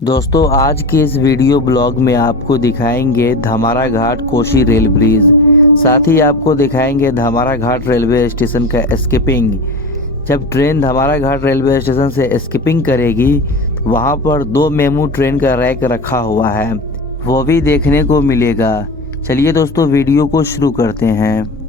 दोस्तों आज के इस वीडियो ब्लॉग में आपको दिखाएंगे धमारा घाट कोशी रेल ब्रिज, साथ ही आपको दिखाएंगे धमारा घाट रेलवे स्टेशन का स्किपिंग। जब ट्रेन धमारा घाट रेलवे स्टेशन से स्किपिंग करेगी वहां पर 2 मेमू ट्रेन का रैक रखा हुआ है, वो भी देखने को मिलेगा। चलिए दोस्तों वीडियो को शुरू करते हैं।